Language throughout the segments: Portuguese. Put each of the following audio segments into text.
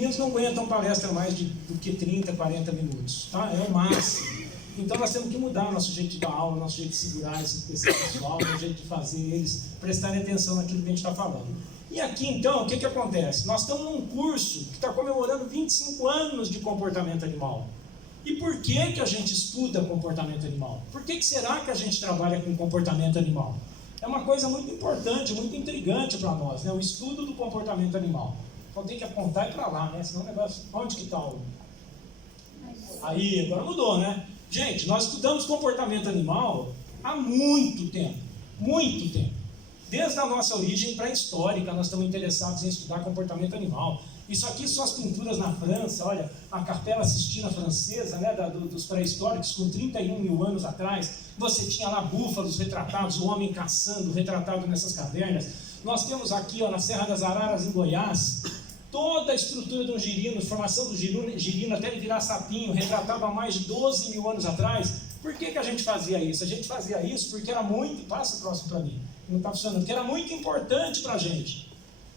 meninos não aguentam palestra mais do que 30, 40 minutos, tá? É o máximo. Então nós temos que mudar nosso jeito de dar aula, nosso jeito de segurar esse pessoal, nosso jeito de fazer eles prestarem atenção naquilo que a gente está falando. E aqui então, o que acontece? Nós estamos num curso que está comemorando 25 anos de comportamento animal. E por que a gente estuda comportamento animal? Por que será que a gente trabalha com comportamento animal? É uma coisa muito importante, muito intrigante para nós, né? O estudo do comportamento animal. Então tem que apontar e para lá, né? Senão o negócio... Onde que está o... Aí, agora mudou, né? Gente, nós estudamos comportamento animal há muito tempo. Muito tempo. Desde a nossa origem pré-histórica, nós estamos interessados em estudar comportamento animal. Isso aqui são as pinturas na França, olha, a Capela Sistina francesa, né, dos pré-históricos, com 31 mil anos atrás. Você tinha lá búfalos retratados, o homem caçando, retratado nessas cavernas. Nós temos aqui, ó, na Serra das Araras, em Goiás, toda a estrutura de um girino, formação do girino até ele virar sapinho, retratado há mais de 12 mil anos atrás. Por que a gente fazia isso? A gente fazia isso porque era muito... Passa o próximo para mim. Não está funcionando. Porque era muito importante para a gente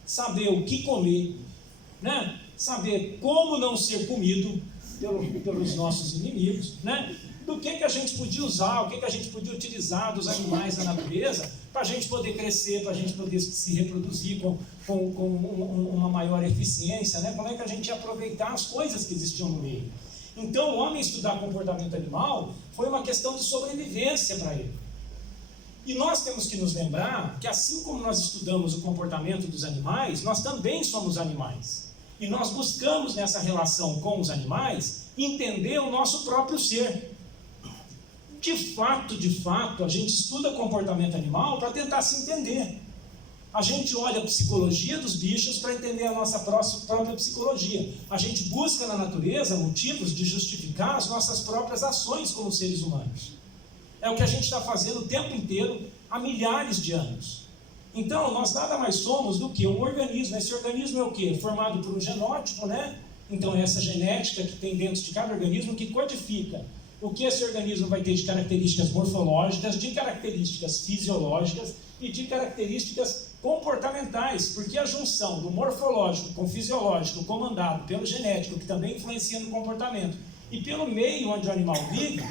saber o que comer, né? Saber como não ser comido pelos nossos inimigos, né? Do que a gente podia usar, o que a gente podia utilizar dos animais da natureza para a gente poder crescer, para a gente poder se reproduzir com uma maior eficiência, né? Como é que a gente ia aproveitar as coisas que existiam no meio. Então, o homem estudar comportamento animal foi uma questão de sobrevivência para ele. E nós temos que nos lembrar que assim como nós estudamos o comportamento dos animais, nós também somos animais. E nós buscamos nessa relação com os animais entender o nosso próprio ser. De fato, a gente estuda comportamento animal para tentar se entender. A gente olha a psicologia dos bichos para entender a nossa própria psicologia. A gente busca na natureza motivos de justificar as nossas próprias ações como seres humanos. É o que a gente está fazendo o tempo inteiro, há milhares de anos. Então, nós nada mais somos do que um organismo. Esse organismo é o quê? Formado por um genótipo, né? Então, é essa genética que tem dentro de cada organismo que codifica o que esse organismo vai ter de características morfológicas, de características fisiológicas e de características comportamentais, porque a junção do morfológico com o fisiológico, comandado pelo genético, que também influencia no comportamento, e pelo meio onde o animal vive,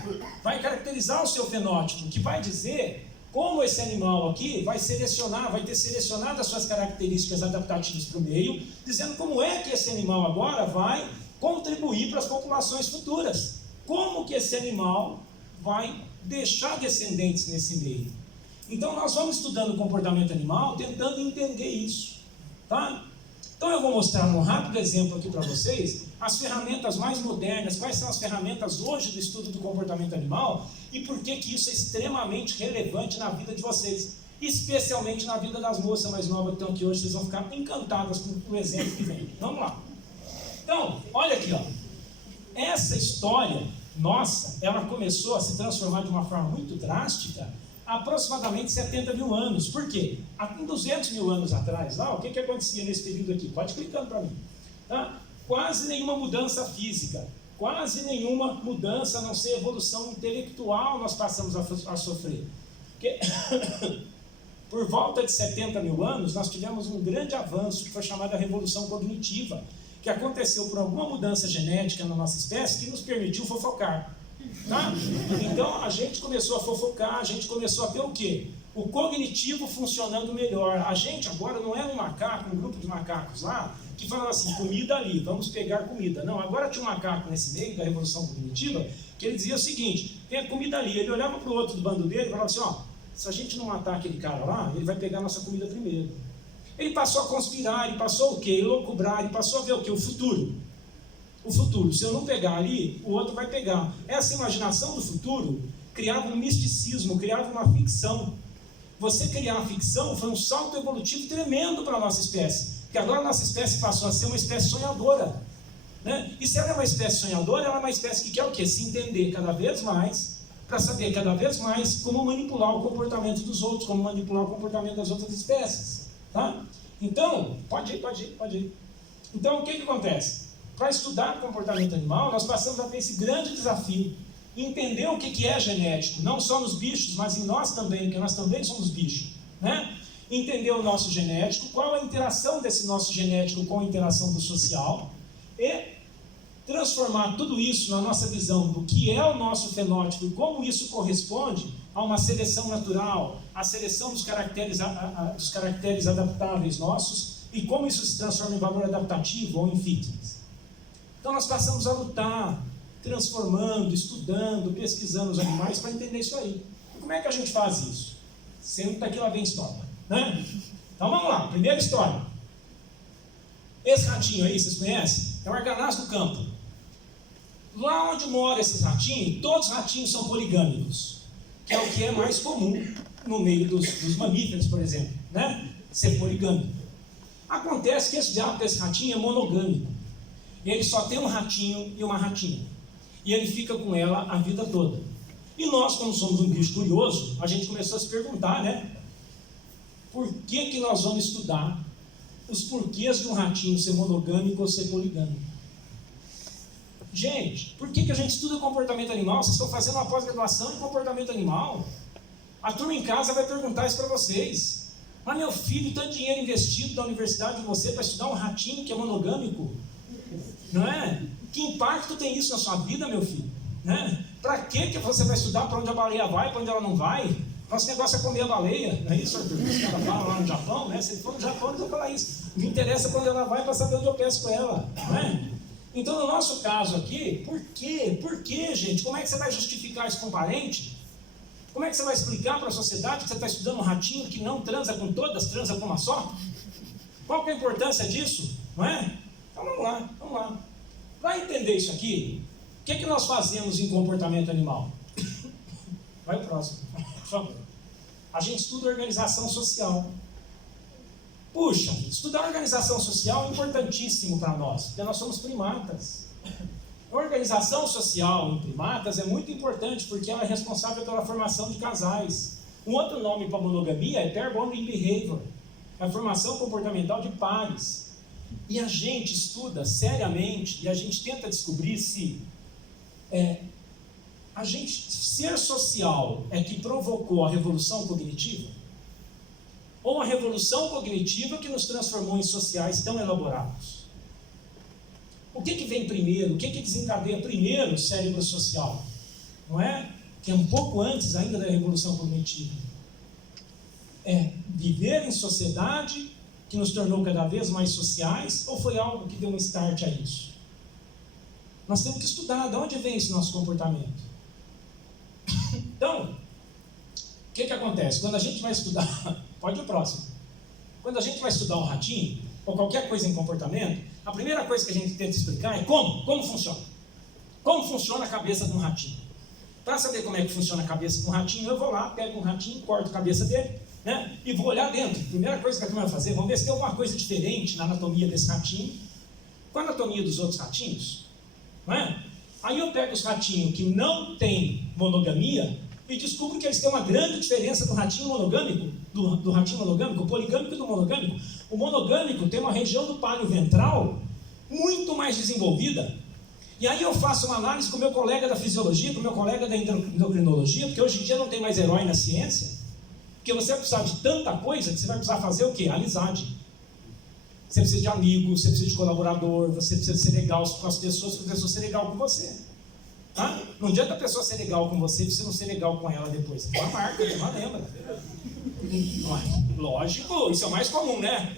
vai caracterizar o seu fenótipo, que vai dizer como esse animal aqui vai ter selecionado as suas características adaptativas para o meio, dizendo como é que esse animal agora vai contribuir para as populações futuras. Como que esse animal vai deixar descendentes nesse meio. Então nós vamos estudando o comportamento animal, tentando entender isso, tá? Então eu vou mostrar um rápido exemplo aqui para vocês, as ferramentas mais modernas, quais são as ferramentas hoje do estudo do comportamento animal e por que isso é extremamente relevante na vida de vocês, especialmente na vida das moças mais novas que estão aqui hoje, vocês vão ficar encantadas com o exemplo que vem. Vamos lá. Então, olha aqui, ó. Essa história nossa, ela começou a se transformar de uma forma muito drástica há aproximadamente 70 mil anos. Por quê? Há 200 mil anos atrás, lá, o que acontecia nesse período aqui? Pode clicando para mim. Tá? Quase nenhuma mudança física, quase nenhuma mudança, a não ser evolução intelectual, nós passamos a sofrer. Porque por volta de 70 mil anos, nós tivemos um grande avanço, que foi chamada Revolução Cognitiva, que aconteceu por alguma mudança genética na nossa espécie que nos permitiu fofocar. Tá? Então a gente começou a fofocar, a gente começou a ter o quê? O cognitivo funcionando melhor. A gente agora não é um macaco, um grupo de macacos lá, que falava assim, comida ali, vamos pegar comida. Não, agora tinha um macaco nesse meio da Revolução Cognitiva, que ele dizia o seguinte, tem a comida ali. Ele olhava para o outro do bando dele e falava assim, ó, se a gente não matar aquele cara lá, ele vai pegar a nossa comida primeiro. Ele passou a conspirar, ele passou o quê? Elocubrar, ele passou a ver o quê? O futuro. O futuro. Se eu não pegar ali, o outro vai pegar. Essa imaginação do futuro criava um misticismo, criava uma ficção. Você criar a ficção foi um salto evolutivo tremendo para a nossa espécie. Porque agora a nossa espécie passou a ser uma espécie sonhadora. Né? E se ela é uma espécie sonhadora, ela é uma espécie que quer o quê? Se entender cada vez mais, para saber cada vez mais como manipular o comportamento dos outros, como manipular o comportamento das outras espécies. Tá? Então, pode ir. Então, o que acontece? Para estudar comportamento animal, nós passamos a ter esse grande desafio, entender o que é genético, não só nos bichos, mas em nós também, porque nós também somos bichos, né? Entender o nosso genético, qual a interação desse nosso genético com a interação do social, E transformar tudo isso na nossa visão do que é o nosso fenótipo e como isso corresponde a uma seleção natural, a seleção dos caracteres adaptáveis nossos e como isso se transforma em valor adaptativo ou em fitness. Então nós passamos a lutar, transformando, estudando, pesquisando os animais para entender isso aí. E como é que a gente faz isso? Senta que lá vem história, né? Então vamos lá, primeira história. Esse ratinho aí, vocês conhecem? É o arganaz do campo. Lá onde moram esses ratinhos, todos os ratinhos são poligâmicos, que é o que é mais comum no meio dos mamíferos, por exemplo, né? Ser poligâmico. Acontece que esse diabo desse ratinho é monogâmico. Ele só tem um ratinho e uma ratinha. E ele fica com ela a vida toda. E nós, como somos um bicho curioso, a gente começou a se perguntar, né? Por que nós vamos estudar os porquês de um ratinho ser monogâmico ou ser poligâmico? Gente, por que a gente estuda comportamento animal? Vocês estão fazendo uma pós-graduação em comportamento animal? A turma em casa vai perguntar isso para vocês. Mas meu filho, tanto dinheiro investido da universidade de você para estudar um ratinho que é monogâmico? Não é? Que impacto tem isso na sua vida, meu filho? Né? Para que você vai estudar para onde a baleia vai, para onde ela não vai? Nosso negócio é comer a baleia, não é isso, Arthur? Os caras falam lá no Japão, né? Se ele for no Japão, eles vão falar isso. Me interessa quando ela vai para saber onde eu peço com ela, não é? Então, no nosso caso aqui, por quê? Por quê, gente? Como é que você vai justificar isso com um parente? Como é que você vai explicar para a sociedade que você está estudando um ratinho que não transa com todas, transa com uma só? Qual que é a importância disso? Não é? Então vamos lá. Para entender isso aqui, o que nós fazemos em comportamento animal? Vai o próximo, por favor. A gente estuda organização social. Puxa, estudar organização social é importantíssimo para nós, porque nós somos primatas. A organização social em primatas é muito importante, porque ela é responsável pela formação de casais. Um outro nome para monogamia é pair bonding behavior, é a formação comportamental de pares. E a gente estuda seriamente, e a gente tenta descobrir se a gente ser social é que provocou a revolução cognitiva, ou a revolução cognitiva que nos transformou em sociais tão elaborados. O que vem primeiro? O que desencadeia primeiro o cérebro social? Não é? Que é um pouco antes ainda da revolução cognitiva. É viver em sociedade que nos tornou cada vez mais sociais, ou foi algo que deu um start a isso? Nós temos que estudar de onde vem esse nosso comportamento. Então, o que acontece? Quando a gente vai estudar, pode ir o próximo. Quando a gente vai estudar um ratinho, ou qualquer coisa em comportamento, a primeira coisa que a gente tenta explicar é como funciona. Como funciona a cabeça de um ratinho. Para saber como é que funciona a cabeça de um ratinho, eu vou lá, pego um ratinho, corto a cabeça dele, né, e vou olhar dentro. Primeira coisa que a turma vai fazer, vamos ver se tem alguma coisa diferente na anatomia desse ratinho com a anatomia dos outros ratinhos. Não é? Aí eu pego os ratinhos que não têm monogamia e descubro que eles têm uma grande diferença do ratinho monogâmico, do ratinho monogâmico, o poligâmico e do monogâmico. O monogâmico tem uma região do pálio ventral muito mais desenvolvida. E aí eu faço uma análise com o meu colega da fisiologia, com o meu colega da endocrinologia, porque hoje em dia não tem mais herói na ciência, porque você vai precisar de tanta coisa que você vai precisar fazer o quê? Amizade. Você precisa de amigo, você precisa de colaborador, você precisa ser legal com as pessoas, para a pessoa ser legal com você. Tá? Não adianta a pessoa ser legal com você, você não ser legal com ela depois. Você marca, não lembra. Lógico, isso é o mais comum, né?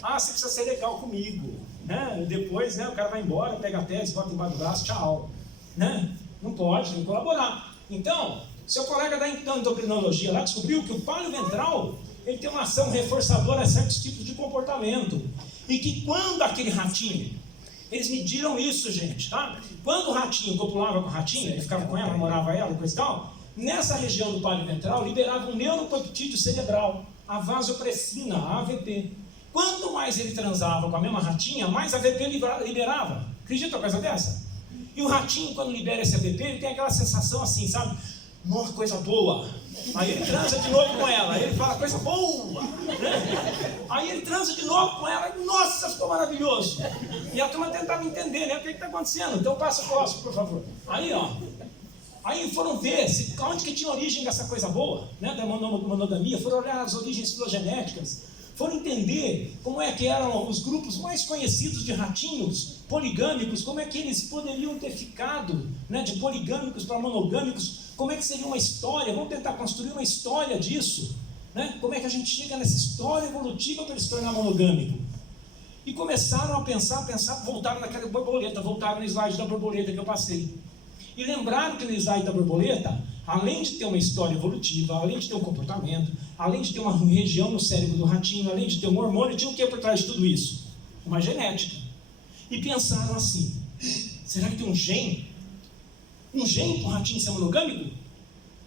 Você precisa ser legal comigo. Né? E depois, né, o cara vai embora, pega a tese, bota embaixo do braço, tchau. Né? Não pode, tem que colaborar. Então, seu colega da endocrinologia lá descobriu que o pálio ventral ele tem uma ação reforçadora a certos tipos de comportamento. E que quando aquele ratinho, eles mediram isso, gente, tá? Quando o ratinho copulava com a ratinha, ele ficava com ela, namorava ela e coisa e tal, nessa região do pálio ventral liberava um neuropeptídeo cerebral, a vasopressina, a AVP. Quanto mais ele transava com a mesma ratinha, mais a AVP liberava. Acredita uma coisa dessa? E o ratinho, quando libera esse AVP, ele tem aquela sensação assim, sabe? Nossa, coisa boa. Aí ele transa de novo com ela, aí ele fala coisa boa, né? Aí ele transa de novo com ela, nossa, ficou maravilhoso. E a turma tentava entender, né? O que está acontecendo? Então passa o próximo, por favor. Aí foram ver onde que tinha origem dessa coisa boa, né? Da monogamia, foram olhar as origens filogenéticas. foram entender como é que eram os grupos mais conhecidos de ratinhos poligâmicos, como é que eles poderiam ter ficado, né, de poligâmicos para monogâmicos, como é que seria uma história, vamos tentar construir uma história disso, né? Como é que a gente chega nessa história evolutiva para ele se tornar monogâmico. E começaram a pensar, voltaram naquela borboleta, voltaram no slide da borboleta que eu passei. E lembraram que no slide da borboleta, além de ter uma história evolutiva, além de ter um comportamento, além de ter uma região no cérebro do ratinho, além de ter um hormônio, tinha o que por trás de tudo isso? Uma genética. E pensaram assim, será que tem um gene? Um gene para o ratinho ser monogâmico?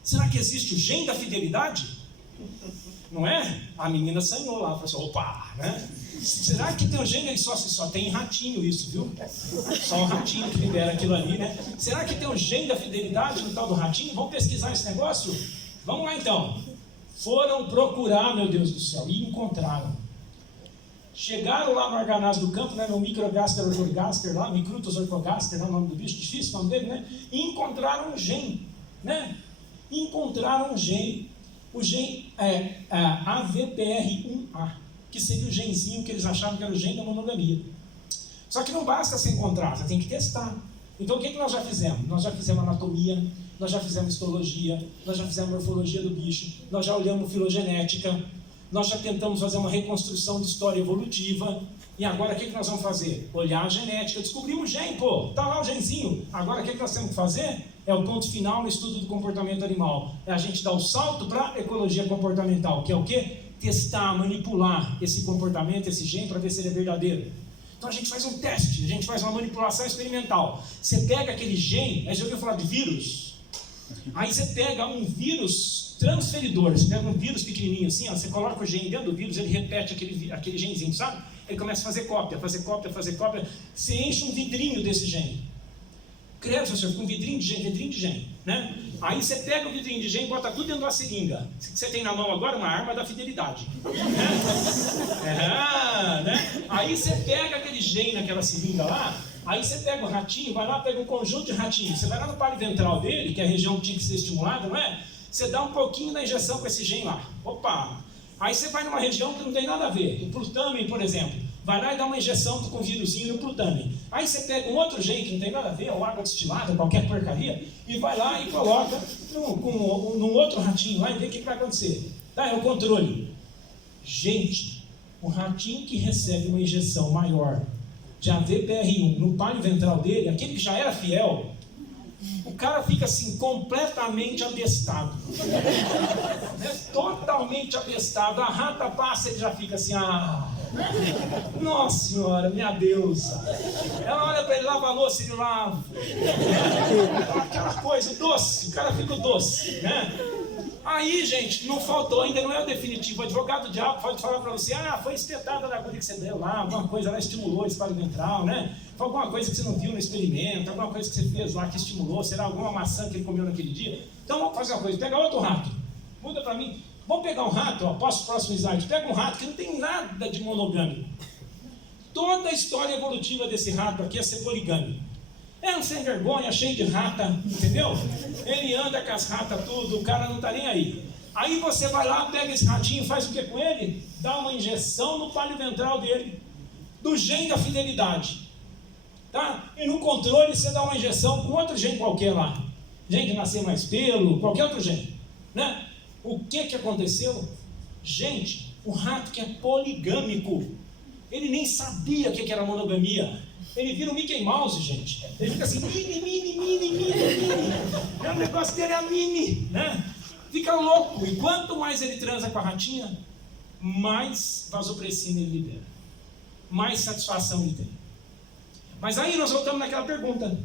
Será que existe o gene da fidelidade? Não é? A menina sonhou lá, falou assim, opa, né? Será que tem um gene? Só tem ratinho isso, viu? Só um ratinho que libera aquilo ali, né? Será que tem um gene da fidelidade no tal do ratinho? Vamos pesquisar esse negócio? Vamos lá então. Foram procurar, meu Deus do céu, e encontraram. Chegaram lá no arganaz do campo, né, no Microgaster ortogaster, lá, Micrutus ortogaster, é o nome do bicho, difícil o nome dele, né? E encontraram um gene, né? Encontraram um gene, o gene AVPR1A, que seria o genzinho que eles achavam que era o gene da monogamia. Só que não basta se encontrar, você tem que testar. Então o que nós já fizemos? Nós já fizemos anatomia, nós já fizemos histologia, nós já fizemos morfologia do bicho, nós já olhamos filogenética, nós já tentamos fazer uma reconstrução de história evolutiva, e agora o que nós vamos fazer? Olhar a genética, descobrimos o gene, pô, tá lá o genzinho. Agora o que nós temos que fazer? É o ponto final no estudo do comportamento animal. É a gente dar o salto para a ecologia comportamental, que é o quê? Testar, manipular esse comportamento, esse gene, para ver se ele é verdadeiro. Então a gente faz um teste, a gente faz uma manipulação experimental. Você pega aquele gene, aí já ouviu falar de vírus? Aí você pega um vírus transferidor, você pega um vírus pequenininho assim, ó, você coloca o gene dentro do vírus, ele repete aquele genzinho, sabe? Ele começa a fazer cópia, você enche um vidrinho desse gene. Credo, professor, com um vidrinho de gene, né? Aí você pega o vidrinho de gene e bota tudo dentro de uma seringa. O que você tem na mão agora? Uma arma da fidelidade. Né? Aí você pega aquele gene naquela seringa lá, aí você pega o ratinho, vai lá, pega um conjunto de ratinhos, você vai lá no palio ventral dele, que é a região que tinha que ser estimulada, não é? Você dá um pouquinho na injeção com esse gene lá. Opa! Aí você vai numa região que não tem nada a ver, o glutâmen, por exemplo. Vai lá e dá uma injeção com um vírusinho no glutâmen. Aí você pega um outro gene que não tem nada a ver, ou água destilada, qualquer porcaria, e vai lá e coloca num outro ratinho lá e vê o que vai acontecer. Tá? É o controle. Gente, o ratinho que recebe uma injeção maior de AVPR1 no palio ventral dele, aquele que já era fiel, o cara fica assim, completamente abestado. Totalmente abestado. A rata passa, ele já fica assim, nossa senhora, minha deusa. Ela olha para ele, lava a louça, ele lava. Aquela coisa, doce, o cara fica doce, né? Aí, gente, não faltou, ainda não é o definitivo. O advogado do diabo pode falar para você, foi espetada da agulha que você deu lá, alguma coisa lá estimulou esse palio ventral, né? Foi alguma coisa que você não viu no experimento, alguma coisa que você fez lá que estimulou, será alguma maçã que ele comeu naquele dia? Então vamos fazer uma coisa, pega outro rato, muda para mim. Vamos pegar um rato, próximo slide, pega um rato que não tem nada de monogâmico. Toda a história evolutiva desse rato aqui é ser poligâmico. É um sem vergonha, cheio de rata, entendeu? Ele anda com as ratas tudo, o cara não está nem aí. Aí você vai lá, pega esse ratinho, faz o que com ele? Dá uma injeção no palio ventral dele, do gene da fidelidade. Tá? E no controle você dá uma injeção com outro gene qualquer lá. Gene de nascer mais pelo, qualquer outro gene. Né? O que aconteceu? Gente, o rato que é poligâmico, ele nem sabia o que era monogamia. Ele vira o Mickey Mouse, gente. Ele fica assim, mini. O negócio dele é a mini, né? Fica louco. E quanto mais ele transa com a ratinha, mais vasopressina ele libera. Mais satisfação ele tem. Mas aí nós voltamos naquela pergunta.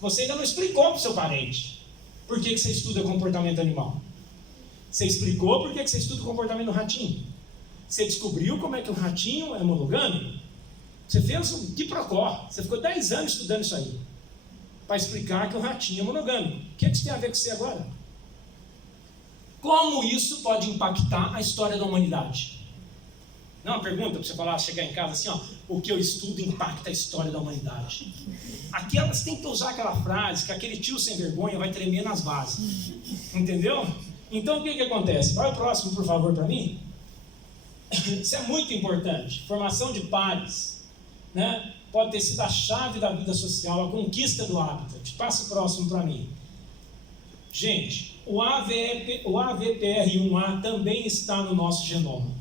Você ainda não explicou para o seu parente por que você estuda comportamento animal. Você explicou por que você estuda o comportamento do ratinho. Você descobriu como é que o ratinho é monogâmico. Você fez um quiprocó. Você ficou 10 anos estudando isso aí. Para explicar que o ratinho é monogâmico. O que isso tem a ver com você agora? Como isso pode impactar a história da humanidade? Não é uma pergunta para você falar, chegar em casa assim, o que eu estudo impacta a história da humanidade. Você tem que usar aquela frase que aquele tio sem vergonha vai tremer nas bases. Entendeu? Então o que acontece? Vai o próximo, por favor, para mim. Isso é muito importante. Formação de pares, né? Pode ter sido a chave da vida social, a conquista do habitat. Passa o próximo para mim. Gente, o AVPR1A também está no nosso genoma.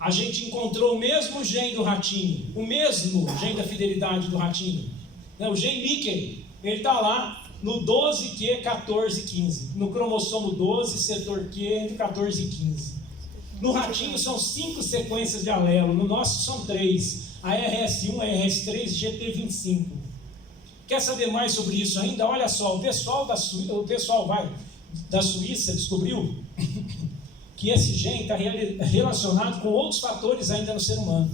A gente encontrou o mesmo gene do ratinho, o mesmo gene da fidelidade do ratinho. O gene Mickey, ele está lá no 12q1415, no cromossomo 12, setor Q, entre 14 e 15. No ratinho são 5 sequências de alelo, no nosso são 3, a RS1, a RS3 e GT25. Quer saber mais sobre isso ainda? Olha só, o pessoal da Suíça descobriu que esse gene está relacionado com outros fatores ainda no ser humano.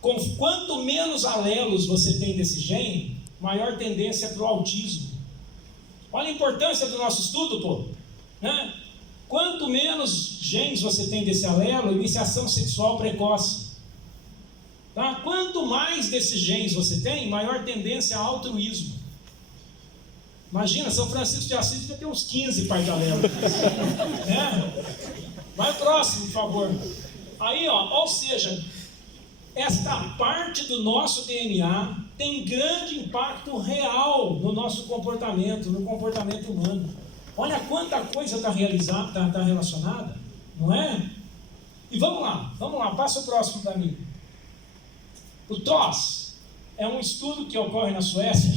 Quanto menos alelos você tem desse gene, maior tendência para o autismo. Olha a importância do nosso estudo, pô. Né? Quanto menos genes você tem desse alelo, iniciação sexual precoce. Tá? Quanto mais desses genes você tem, maior tendência a altruísmo. Imagina, São Francisco de Assis vai ter uns 15 pares de alelo. Né? Vai próximo, por favor. Aí, ó, ou seja, esta parte do nosso DNA tem grande impacto real no nosso comportamento, no comportamento humano. Olha quanta coisa está relacionada, não é? E vamos lá, passa o próximo para mim. O TOS é um estudo que ocorre na Suécia,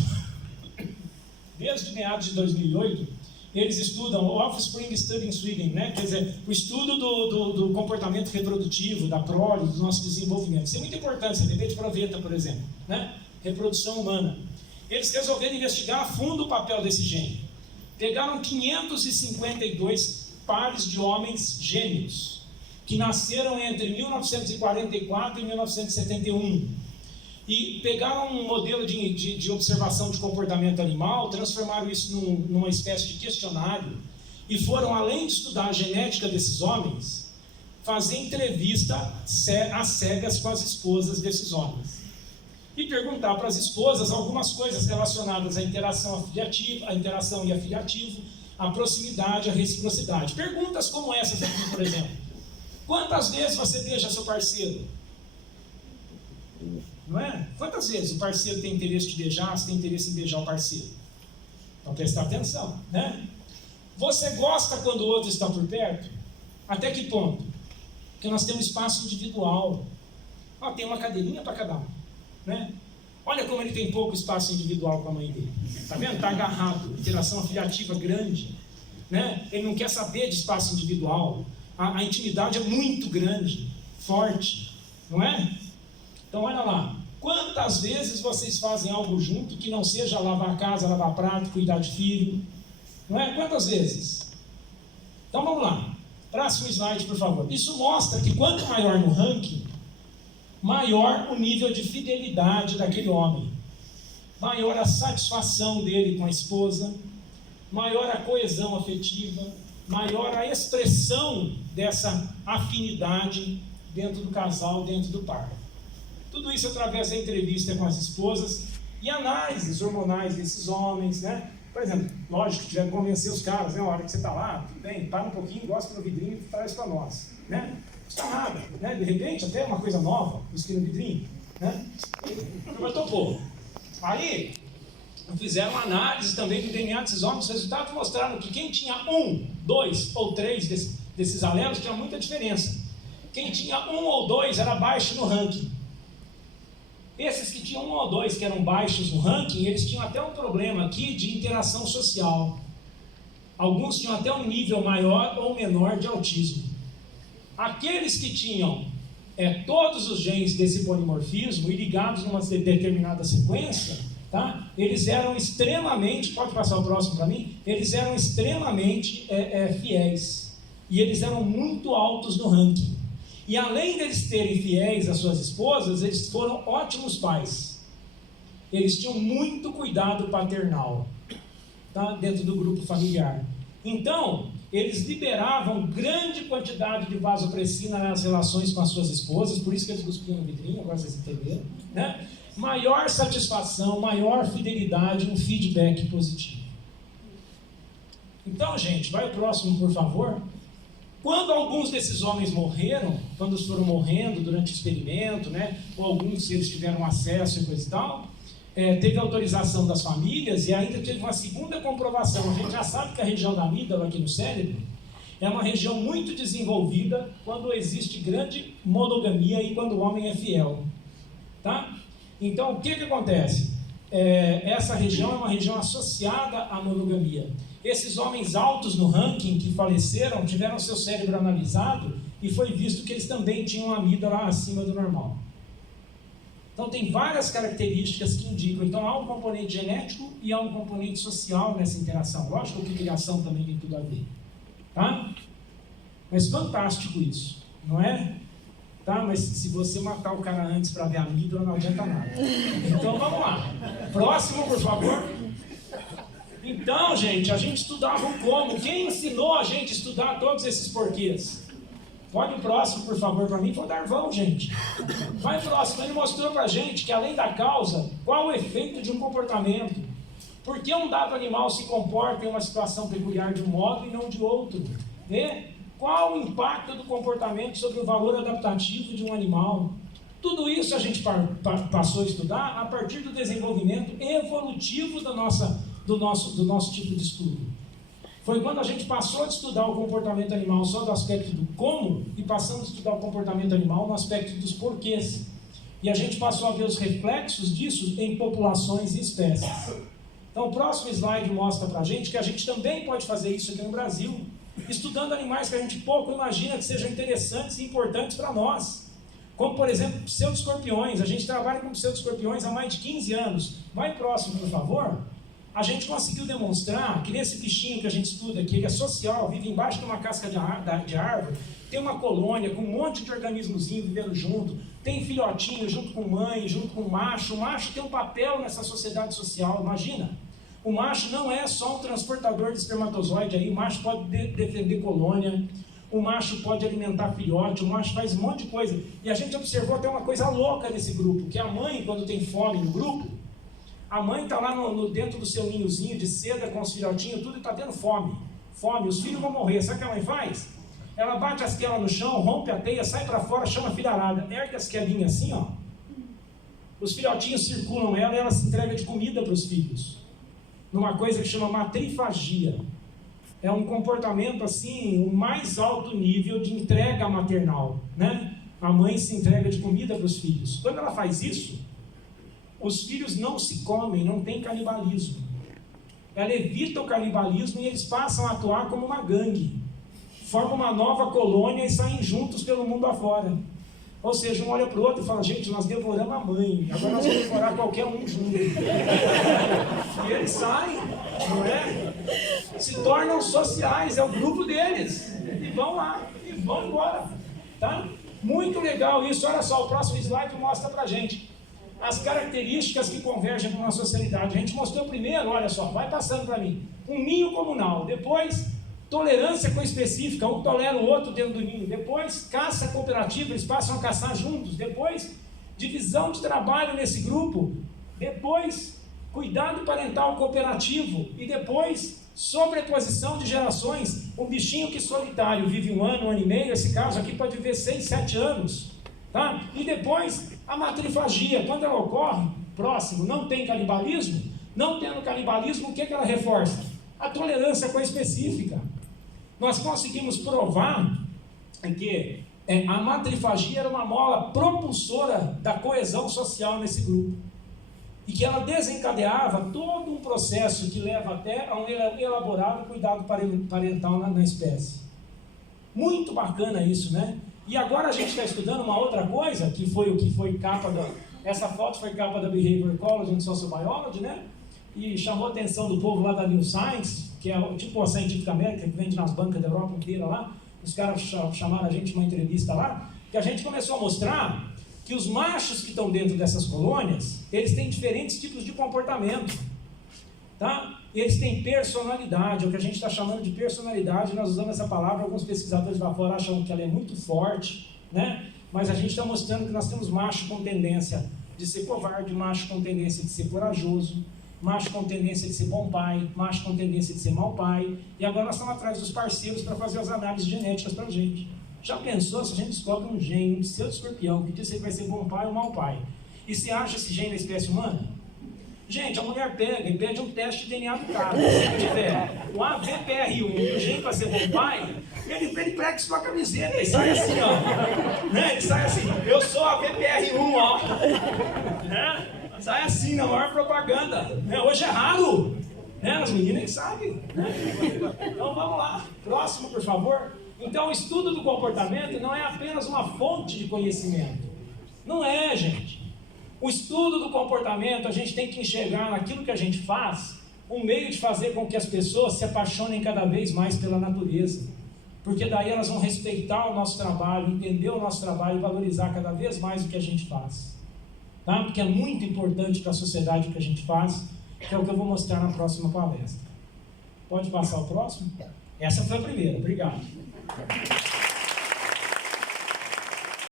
desde meados de 2008, eles estudam o Offspring Study in Sweden, né? Quer dizer, o estudo do comportamento reprodutivo, da prole, do nosso desenvolvimento. Isso é muito importante, bebê de proveta, por exemplo, né? Reprodução humana. Eles resolveram investigar a fundo o papel desse gene. Pegaram 552 pares de homens gêmeos, que nasceram entre 1944 e 1971. E pegaram um modelo de observação de comportamento animal, transformaram isso numa espécie de questionário, e foram, além de estudar a genética desses homens, fazer entrevista às cegas com as esposas desses homens. E perguntar para as esposas algumas coisas relacionadas à interação afiliativa, a interação e afiliativo, a proximidade, a reciprocidade. Perguntas como essas aqui, por exemplo. Quantas vezes você beija seu parceiro? Não é? Quantas vezes o parceiro tem interesse de beijar, você tem interesse em beijar o parceiro? Então prestar atenção, né? Você gosta quando o outro está por perto? Até que ponto? Porque nós temos espaço individual. Ó, tem uma cadeirinha para cada um, né? Olha como ele tem pouco espaço individual com a mãe dele. Está vendo? Está agarrado. Interação afiliativa grande, né? Ele não quer saber de espaço individual. A intimidade é muito grande, forte, não é? Então olha lá, quantas vezes vocês fazem algo junto que não seja lavar a casa, lavar prato, cuidar de filho? Não é? Quantas vezes? Então vamos lá, próximo slide, por favor. Isso mostra que quanto maior no ranking, maior o nível de fidelidade daquele homem, maior a satisfação dele com a esposa, maior a coesão afetiva, maior a expressão dessa afinidade dentro do casal, dentro do par. Tudo isso através da entrevista com as esposas e análises hormonais desses homens, né? Por exemplo, lógico que tiver que convencer os caras, né? A hora que você está lá, tudo bem, para um pouquinho, gosta do vidrinho e traz para nós, né? Não está nada, né? De repente, até uma coisa nova, isso aqui no vidrinho, né? Mas topou. Aí, fizeram análise também do DNA desses homens, os resultados mostraram que quem tinha 1, 2 ou 3 desses alelos tinha muita diferença. Quem tinha 1 ou 2 era baixo no ranking. Esses que tinham 1 ou 2 que eram baixos no ranking, eles tinham até um problema aqui de interação social. Alguns tinham até um nível maior ou menor de autismo. Aqueles que tinham todos os genes desse polimorfismo e ligados numa determinada sequência, tá? Eles eram extremamente, pode passar o próximo para mim? Eles eram extremamente fiéis. E eles eram muito altos no ranking. E além deles terem fiéis às suas esposas, eles foram ótimos pais. Eles tinham muito cuidado paternal, tá? Dentro do grupo familiar. Então, eles liberavam grande quantidade de vasopressina nas relações com as suas esposas, por isso que eles cuspiam no vidrinho, agora vocês entenderam, né? Maior satisfação, maior fidelidade, um feedback positivo. Então, gente, vai o próximo, por favor. Quando alguns desses homens morreram, quando eles foram morrendo durante o experimento, né, ou alguns se eles tiveram acesso e coisa e tal, teve autorização das famílias e ainda teve uma segunda comprovação. A gente já sabe que a região da amígdala aqui no cérebro é uma região muito desenvolvida quando existe grande monogamia e quando o homem é fiel. Tá? Então, o que acontece? Essa região é uma região associada à monogamia. Esses homens altos no ranking que faleceram tiveram seu cérebro analisado e foi visto que eles também tinham a amígdala acima do normal. Então tem várias características que indicam. Então há um componente genético e há um componente social nessa interação. Lógico que criação também tem tudo a ver. Tá? Mas fantástico isso, não é? Tá? Mas se você matar o cara antes para ver a amígdala, não adianta nada. Então vamos lá. Próximo, por favor. Então, gente, a gente estudava o como. Quem ensinou a gente a estudar todos esses porquês? Pode o próximo, por favor, para mim. Foi o Darvão, gente. Vai próximo. Ele mostrou para a gente que, além da causa, qual o efeito de um comportamento. Por que um dado animal se comporta em uma situação peculiar de um modo e não de outro? Né? Qual o impacto do comportamento sobre o valor adaptativo de um animal? Tudo isso a gente passou a estudar a partir do desenvolvimento evolutivo do nosso tipo de estudo. Foi quando a gente passou a estudar o comportamento animal só do aspecto do como e passamos a estudar o comportamento animal no aspecto dos porquês. E a gente passou a ver os reflexos disso em populações e espécies. Então o próximo slide mostra pra gente que a gente também pode fazer isso aqui no Brasil, estudando animais que a gente pouco imagina que sejam interessantes e importantes para nós. Como, por exemplo, pseudoescorpiões. A gente trabalha com pseudoescorpiões há mais de 15 anos. Vai próximo, por favor. A gente conseguiu demonstrar que nesse bichinho que a gente estuda, que ele é social, vive embaixo de uma casca de árvore, tem uma colônia com um monte de organismozinho vivendo junto, tem filhotinho junto com mãe, junto com macho. O macho tem um papel nessa sociedade social, imagina. O macho não é só um transportador de espermatozoide aí, o macho pode defender colônia, o macho pode alimentar filhote, o macho faz um monte de coisa. E a gente observou até uma coisa louca nesse grupo, que a mãe, quando tem fome no grupo, a mãe está lá dentro do seu ninhozinho de seda com os filhotinhos, tudo, e está tendo fome. Fome, os filhos vão morrer. Sabe o que a mãe faz? Ela bate as quelas no chão, rompe a teia, sai para fora, chama a filharada, ergue as quelinhas assim, ó. Os filhotinhos circulam ela e ela se entrega de comida para os filhos. Numa coisa que chama matrifagia. É um comportamento assim, o mais alto nível de entrega maternal, né? A mãe se entrega de comida para os filhos. Quando ela faz isso, os filhos não se comem, não tem canibalismo. Ela evita o canibalismo e eles passam a atuar como uma gangue. Formam uma nova colônia e saem juntos pelo mundo afora. Ou seja, um olha para o outro e fala, gente, nós devoramos a mãe, agora nós vamos devorar qualquer um junto. E eles saem, não é? Se tornam sociais, é o grupo deles. E vão lá, e vão embora. Tá? Muito legal isso. Olha só, o próximo slide mostra para a gente as características que convergem com a nossa sociedade. A gente mostrou primeiro, olha só, vai passando para mim, um ninho comunal. Depois, tolerância coespecífica, um tolera o outro dentro do ninho. Depois, caça cooperativa, eles passam a caçar juntos. Depois, divisão de trabalho nesse grupo. Depois, cuidado parental cooperativo. E depois, sobreposição de gerações. Um bichinho que solitário vive 1 ano, 1 ano e meio, esse caso aqui pode viver 6, 7 anos. Tá? E depois, a matrifagia, quando ela ocorre, próximo, não tem canibalismo. Não tendo canibalismo, o que ela reforça? A tolerância coespecífica. Nós conseguimos provar que a matrifagia era uma mola propulsora da coesão social nesse grupo. E que ela desencadeava todo um processo que leva até a um elaborado cuidado parental na espécie. Muito bacana isso, né? E agora a gente está estudando uma outra coisa, que foi capa essa foto foi capa da Behavior Ecology and Social Biology, né? E chamou a atenção do povo lá da New Science, que é tipo a Scientific American, que vende nas bancas da Europa inteira lá. Os caras chamaram a gente uma entrevista lá, que a gente começou a mostrar que os machos que estão dentro dessas colônias, eles têm diferentes tipos de comportamento, tá? Eles têm personalidade, é o que a gente está chamando de personalidade. Nós usamos essa palavra, alguns pesquisadores lá fora acham que ela é muito forte, né? Mas a gente está mostrando que nós temos macho com tendência de ser covarde, macho com tendência de ser corajoso, macho com tendência de ser bom pai, macho com tendência de ser mau pai, e agora nós estamos atrás dos parceiros para fazer as análises genéticas para a gente. Já pensou se a gente descobre um gene, um pseudo-escorpião, que diz que vai ser bom pai ou mau pai? E se acha esse gene na espécie humana? Gente, a mulher pega e pede um teste de DNA do cara. Se tiver o AVPR1 e o gene para ser bom pai, ele prega isso com a camiseta e sai assim, ó. Né? Ele sai assim, eu sou AVPR1, ó. Né? Sai assim, na maior propaganda. Né? Hoje é raro. Né? As meninas que sabem. Né? Então vamos lá. Próximo, por favor. Então o estudo do comportamento não é apenas uma fonte de conhecimento. Não é, gente. O estudo do comportamento, a gente tem que enxergar naquilo que a gente faz, um meio de fazer com que as pessoas se apaixonem cada vez mais pela natureza. Porque daí elas vão respeitar o nosso trabalho, entender o nosso trabalho e valorizar cada vez mais o que a gente faz. Tá? Porque é muito importante para a sociedade o que a gente faz, que é o que eu vou mostrar na próxima palestra. Pode passar o próximo? Essa foi a primeira, obrigado.